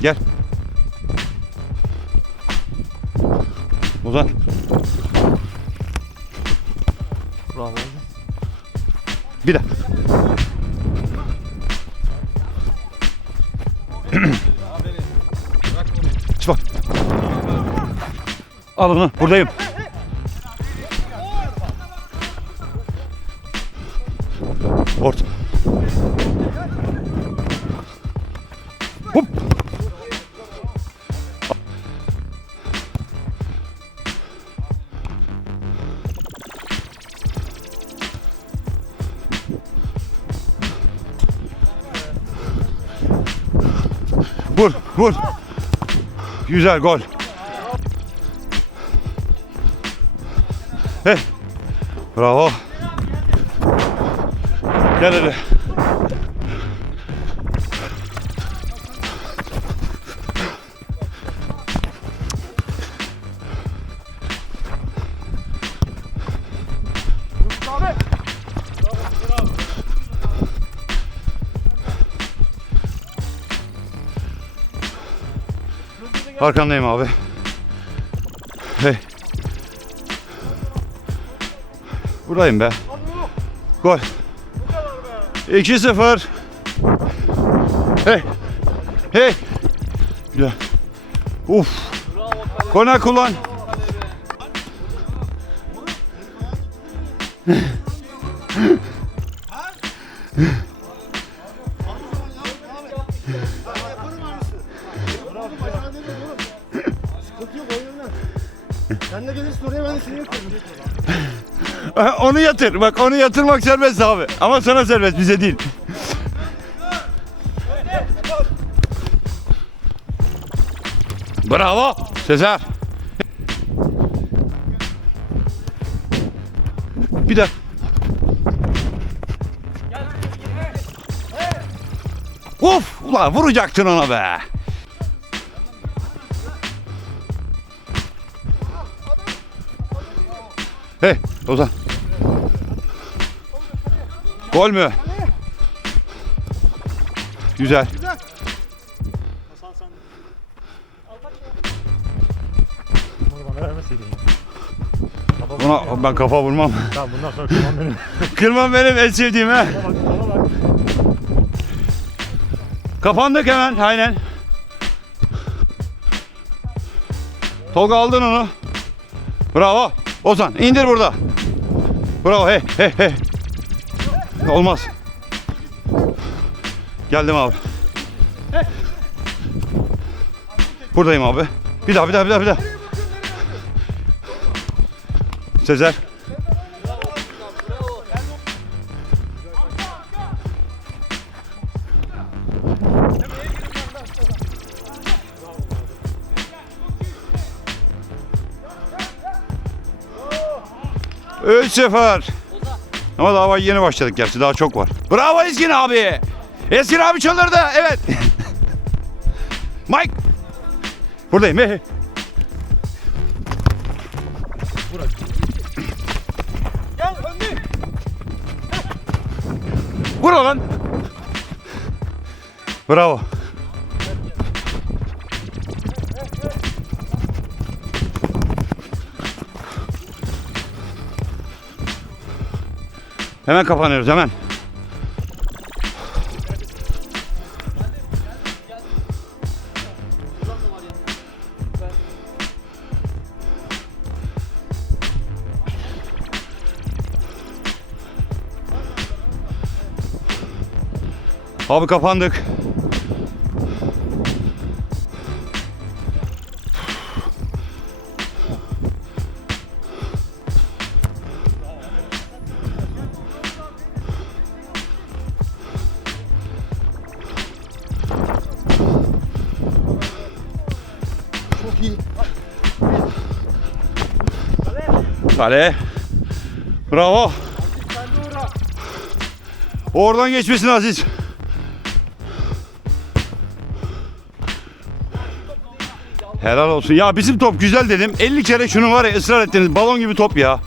Gel. Uzan. Bravo. Bir daha. Çık bak. Al onu. Buradayım. Vur, vur. Güzel gol. Hey. Bravo. Gel hele. Arkandayım abi. Hey. Buradayım be. Gol. 2-0. Hey. Hey. Güzel. Uf. Kona kullan. Sen de gelirsin oraya ben de seni yatıyorum. onu yatır. Bak onu yatırmak serbest abi. Ama sana serbest bize değil. Bravo. Sezer. Bir daha. Uf! Ulan vuracaktın ona be. Hey Ozan. Gol mü? Güzel. Buna ben kafa vurmam. Tamam bundan sonra kırmam benim. Kırmam benim en sevdiğim he. Kapandık hemen aynen. Tolga aldın onu. Bravo. Ozan indir burada. Bravo hey hey hey. Olmaz. Geldim abi. Buradayım abi. Bir daha bir daha bir daha bir daha. Sezer. Üç sefer. Ama daha yeni başladık gerçi daha çok var. Bravo Ezgin abi. Ezgin abi çıldırdı. Evet. Mike. Buradayım. Hey, hey. Gel önde. Vur lan. Bravo. Hemen kapanıyoruz hemen. Abi kapandık. Kale. Bravo. Oradan geçmesin Aziz. Helal olsun. Ya bizim top güzel dedim. 50 kere şunu var ya ısrar ettiniz. Balon gibi top ya.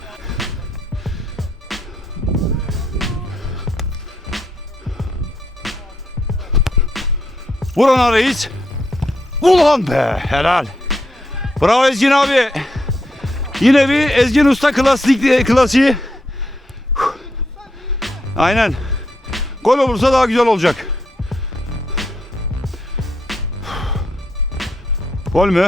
Vur ona reis. Ulan be helal. Bravo Ezgin abi. Yine bir Ezgin Usta klasik klasiği. Aynen. Gol olursa daha güzel olacak. Gol mü?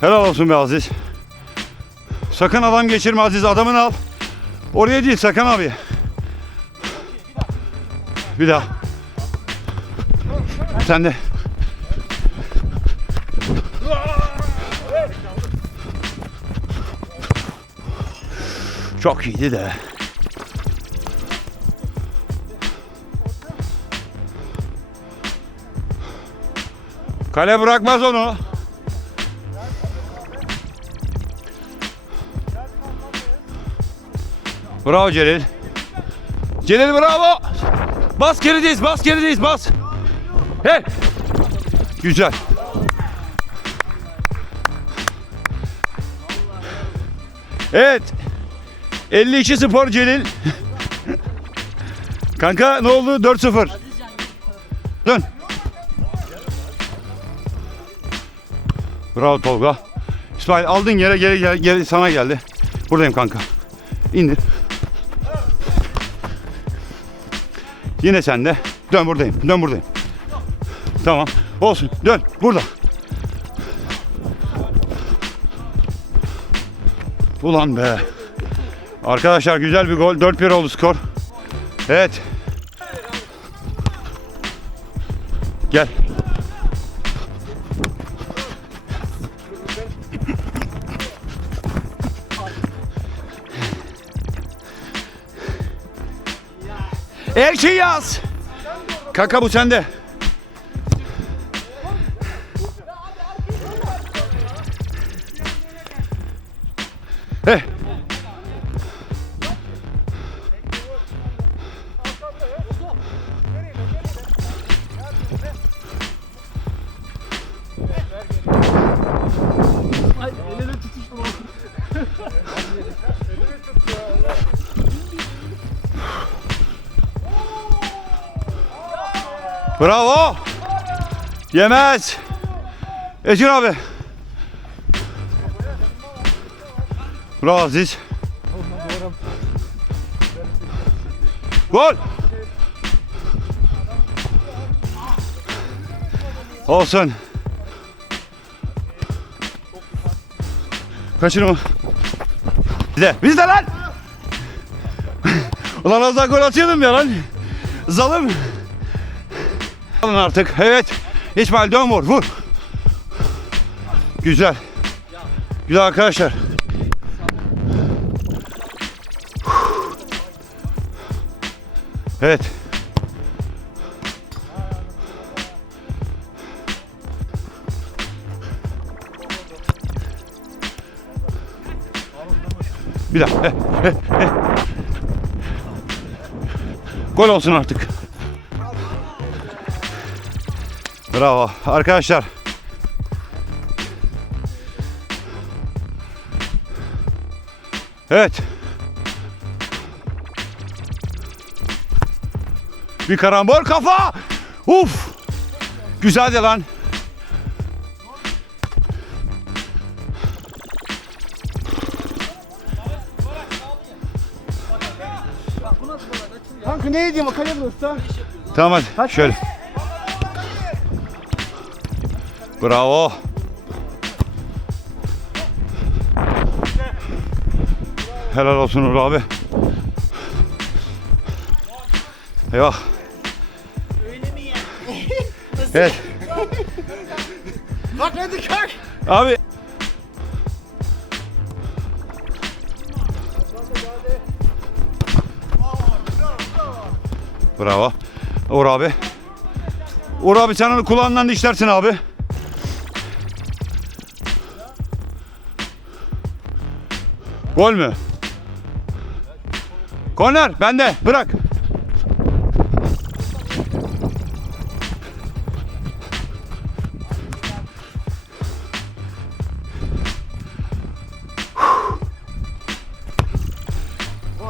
Helal olsun be Aziz. Sakın adam geçirme Aziz. Adamını al. Oraya değil sakın abi. Bir daha. Sen de. Çok iyiydi de. Kale bırakmaz onu. Bravo Celil. Celil bravo. Bas gerideyiz, bas gerideyiz, bas. Hey. Güzel. Evet. 52 spor Celil. Kanka ne oldu? 4-0. Dön. Bravo Tolga. İsmail aldın yere geri, geri, geri sana geldi. Buradayım kanka. İndir. Yine sende. Dön buradayım. Dön buradayım. Tamam. Olsun. Dön. Burada. Ulan be. Arkadaşlar güzel bir gol. 4-1 oldu skor. Evet. Gel. Erkin yaz. Kaka bu sende. Yemez. Ecin abi. Bravo Aziz. Gol. Olsun. Kaçırma. Bizde. Bizde lan. Ulan az daha gol atıyordum ya lan. Zalım. Alın artık. Evet. İsmail dön vur. Vur. Güzel. Güzel arkadaşlar. Evet. Bir daha. Gol olsun artık. Bravo. Arkadaşlar. Evet. Bir karambol kafa. Uf. Güzeldi lan. Kanka ne diyeyim o kale burası. Tamam hadi. Şöyle. Bravo. Helal olsun Uğur abi. Eyvah. Evet. Bak hadi kalk. Abi. Bravo. Uğur abi. Uğur abi sen onu kulağından dişlersin abi. Gol mü? Korner bende bırak.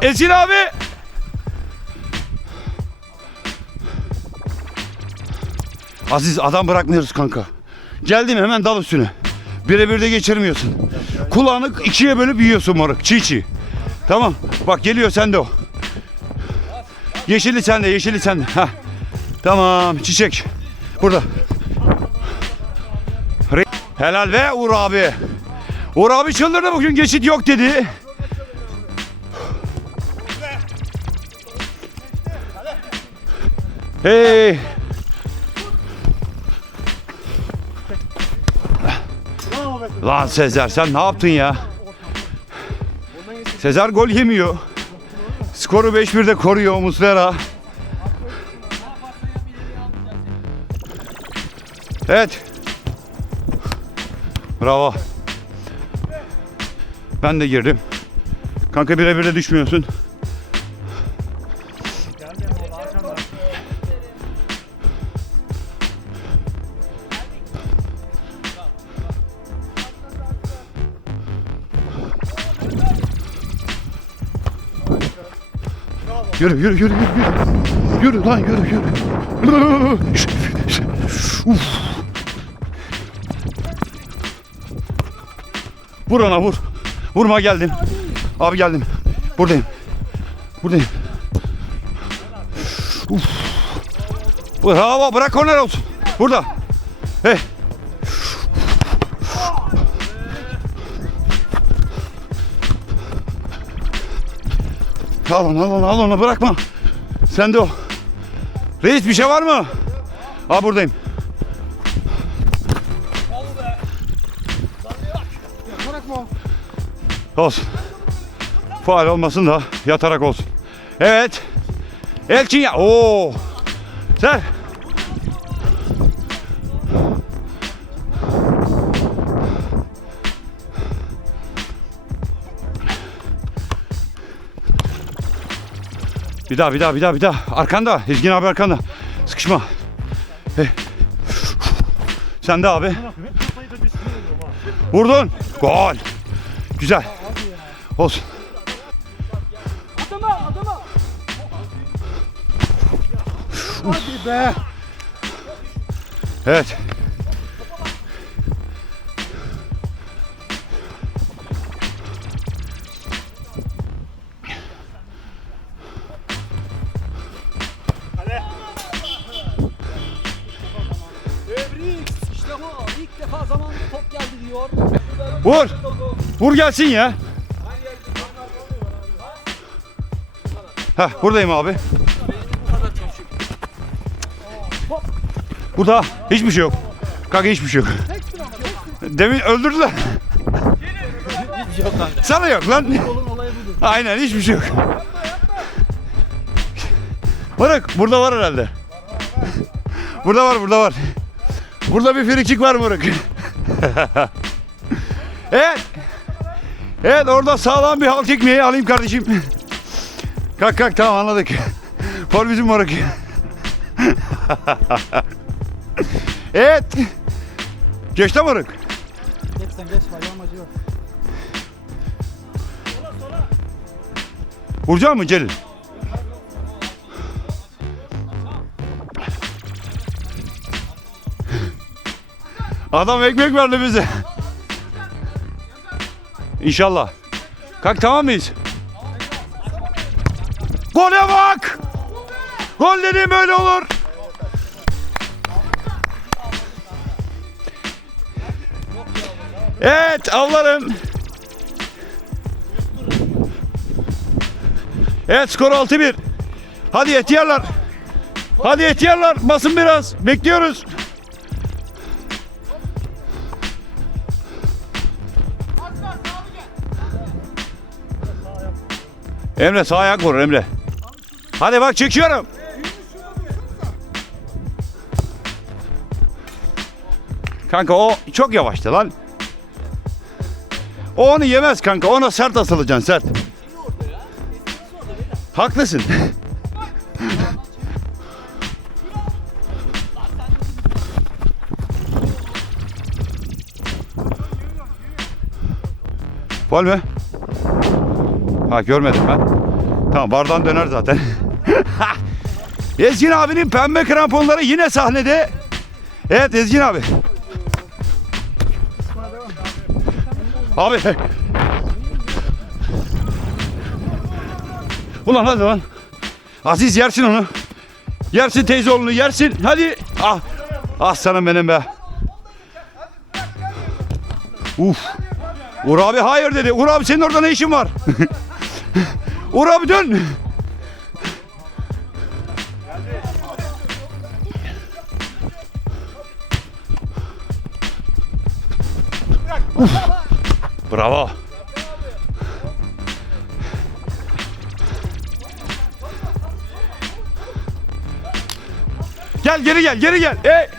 Esin abi. Aziz adam bırakmıyoruz kanka. Geldim hemen dal üstüne. Birebir de geçirmiyorsun. Kulağını ikiye bölüp yiyorsun moruk. Çiğ çiğ. Tamam. Bak geliyor sende o. Yeşili sende, yeşili sende. Hah. Tamam, çiçek. Burada. Helal ve Uğur abi. Uğur abi çıldırdı bugün geçit yok dedi. Hey. Lan Sezer sen ne yaptın ya? Sezer gol yemiyor. Skoru 5-1'de koruyor Muslera. Evet. Bravo. Ben de girdim. Kanka birebir de düşmüyorsun. Yürü yürü yürü yürü. Yürü, yürü lan yürü yürü. Uf. Vur ona vur. Vurma geldim. Abi geldim. Buradayım. Buradayım. Uf. Bravo bırak korner olsun. Burada. Al onu al onu al onu bırakma. Sen de o. Reis bir şey var mı? Aa buradayım. Olsun. Faal olmasın da yatarak olsun. Evet. Elçin ya. Oo. Ser. Bir daha bir daha bir daha bir daha. Arkanda. İzgin abi arkanda. Sıkışma. Hey. Sen de abi. Vurdun. Gol. Güzel. Olsun. Hadi be. Evet. Vur. Vur gelsin ya. Heh, buradayım abi. Burada hiçbir şey yok. Kanka hiçbir şey yok. Demin öldürdüler. Sana yok lan. Aynen hiçbir şey yok. Bırak burada var herhalde. Burada var burada var. Burada bir frikik var Mırık. evet. Evet orada sağlam bir halk ekmeği alayım kardeşim. Kalk kalk tamam anladık. Pol bizim moruk. evet. Geç de moruk. Geç sen geç. Ayağım acıyor. Vuracak mı Celil? Adam ekmek verdi bize. İnşallah. Kalk tamam mıyız? Gole bak! Gol dediğim böyle olur. Evet avlarım. Evet skor 6-1. Hadi ihtiyarlar. Hadi ihtiyarlar basın biraz. Bekliyoruz. Emre sağ ayak vur Emre. Hadi bak çekiyorum. Kanka o çok yavaştı lan. O onu yemez kanka. Ona sert asılacaksın sert. Haklısın. Gol mü? Ha görmedim ben. Tamam bardan döner zaten. Ezgin abinin pembe kramponları yine sahnede. Evet Ezgin abi. Abi. Ulan hadi lan. Aziz yersin onu. Yersin teyze oğlunu yersin. Hadi. Ah. Ah sana benim be. Uf. Uğur abi hayır dedi. Uğur abi senin orada ne işin var? Uğur abi dön. Uf. Bravo. Gel geri gel geri gel. Ey.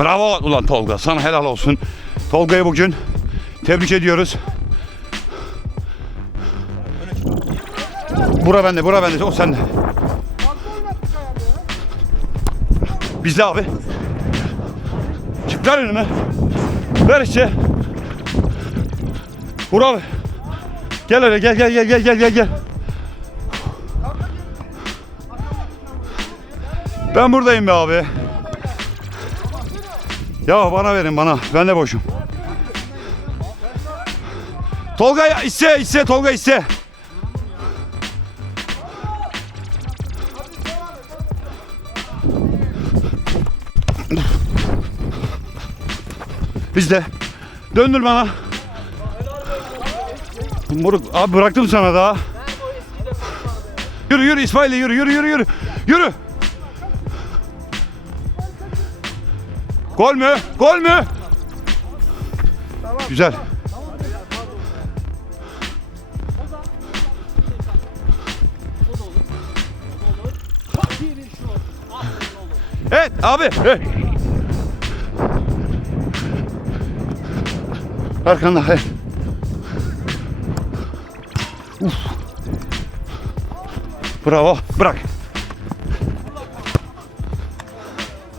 Bravo ulan Tolga. Sana helal olsun. Tolga'yı bugün tebrik ediyoruz. Bura bende, bura bende. O sende. Bizde abi. Çık ver önüme. Ver işte. Vur abi. Gel öyle gel gel gel gel gel gel gel. Ben buradayım be abi. Ya bana verin bana. Ben de boşum. Tolga ya, iste iste Tolga iste. Bizde. Döndür bana. Moruk abi bıraktım sana daha. Yürü yürü İsmail'e yürü yürü yürü yürü. Yürü. Gol mü? Gol mü? Güzel. Evet abi. Evet. Arkanda. Evet. Uf. Bravo. Bırak.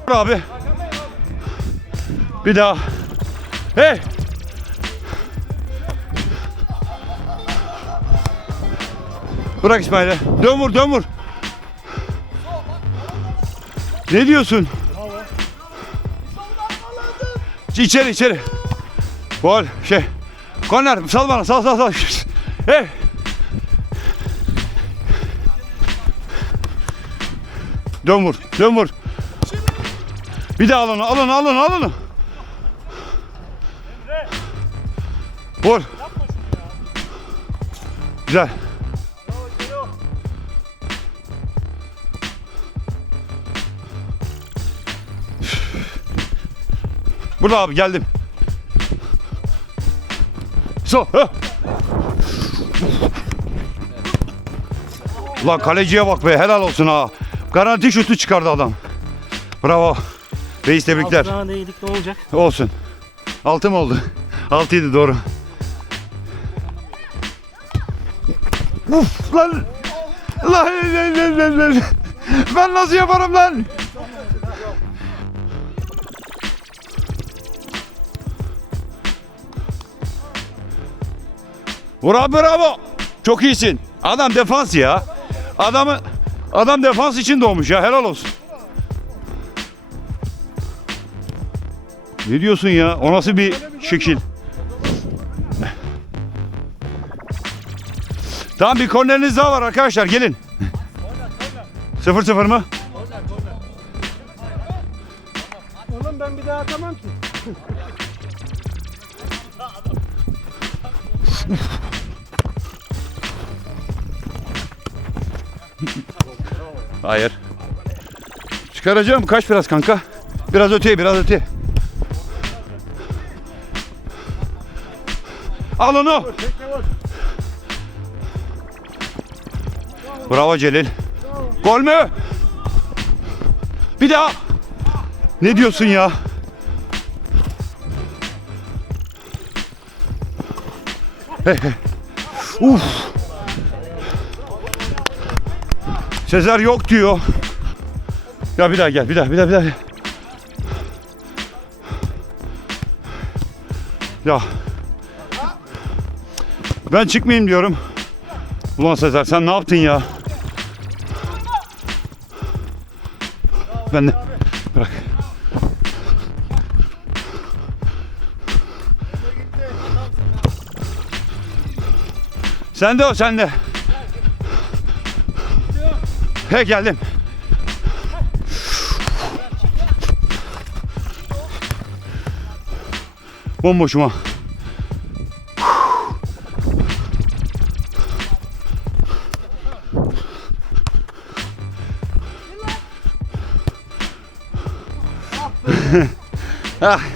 Vur abi. Bir daha. Hey. Bırak İsmail'e. Dön vur, dön vur. Ne diyorsun? İçeri içeri. Gol şey. Korner sal bana sal sal sal. Hey. Dön vur. Dön vur. Bir daha al onu al onu al onu al onu. Vur. Güzel. Burada abi geldim. So. Ulan kaleciye bak be helal olsun ha. Garanti şutu çıkardı adam. Bravo. Reis tebrikler. Altına değdik ne olacak? Olsun. Altı mı oldu? Altıydı doğru. Uf lan. Lan, lan, lan, lan, lan. Ben nasıl yaparım lan? Bravo bravo. Çok iyisin. Adam defans ya. Adamı adam defans için doğmuş ya. Helal olsun. Ne diyorsun ya? O nasıl bir şekil? Tamam bir korneriniz daha var arkadaşlar gelin. Sıfır sıfır mı? Oğlum ben bir daha atamam ki. Hayır. Çıkaracağım kaç biraz kanka? Biraz öteye biraz öteye. Al onu. Bravo Celil. Gol mü? Bir daha. Ne diyorsun ya? Uf. Sezer yok diyor. Ya bir daha gel, bir daha, bir daha, bir daha. Ya. Ben çıkmayayım diyorum. Ulan Sezer sen ne yaptın ya? Ben de bırak. Sen de o sen de. He geldim. Bomboşum ah.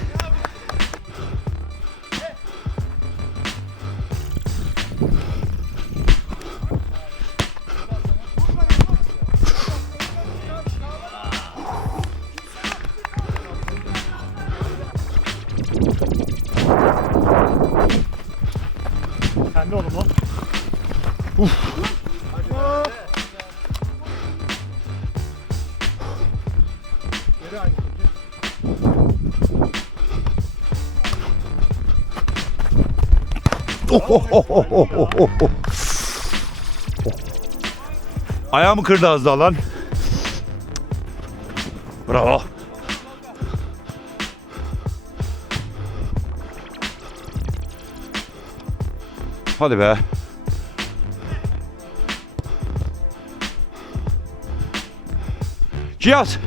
Ayağımı kırdı az daha lan. Bravo. Hadi be. Cihaz.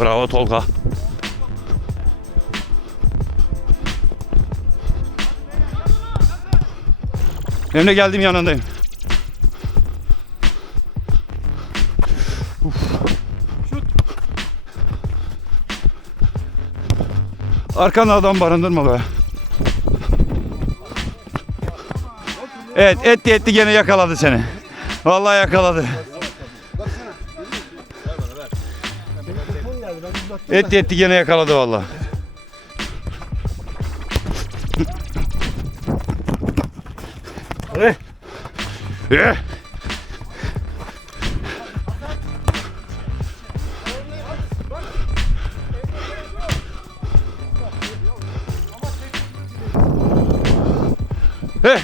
Bravo Tolga. Emre geldim yanındayım. Uf. Arkana adam barındırma be. Evet etti etti gene yakaladı seni. Vallahi yakaladı. Etti etti gene yakaladı vallahi. Eh. Eh. Eh.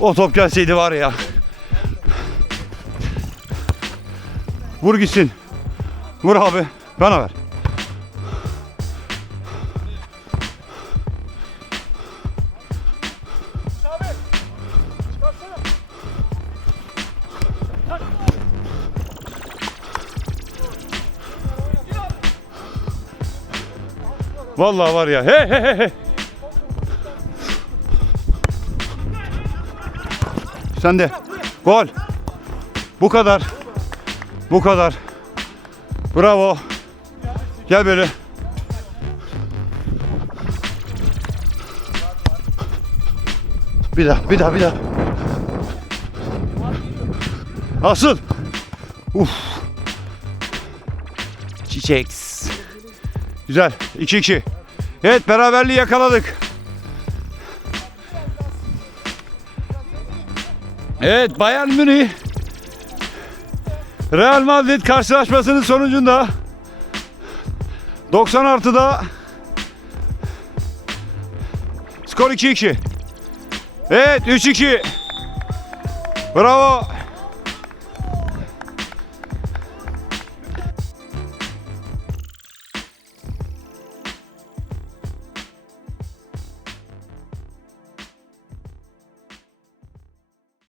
O top gelseydi var ya. Vur gitsin. Vur abi. Bana ver. Vallahi var ya. He he he he. Sen de. Gol. Bu kadar. Bu kadar. Bravo. Gel böyle. Bir daha, bir daha, bir daha. Asıl. Uf. Çiçeks. Güzel. 2-2. Evet beraberliği yakaladık. Evet Bayern Münih Real Madrid karşılaşmasının sonucunda 90 artıda skor 2-2. Evet 3-2. Bravo.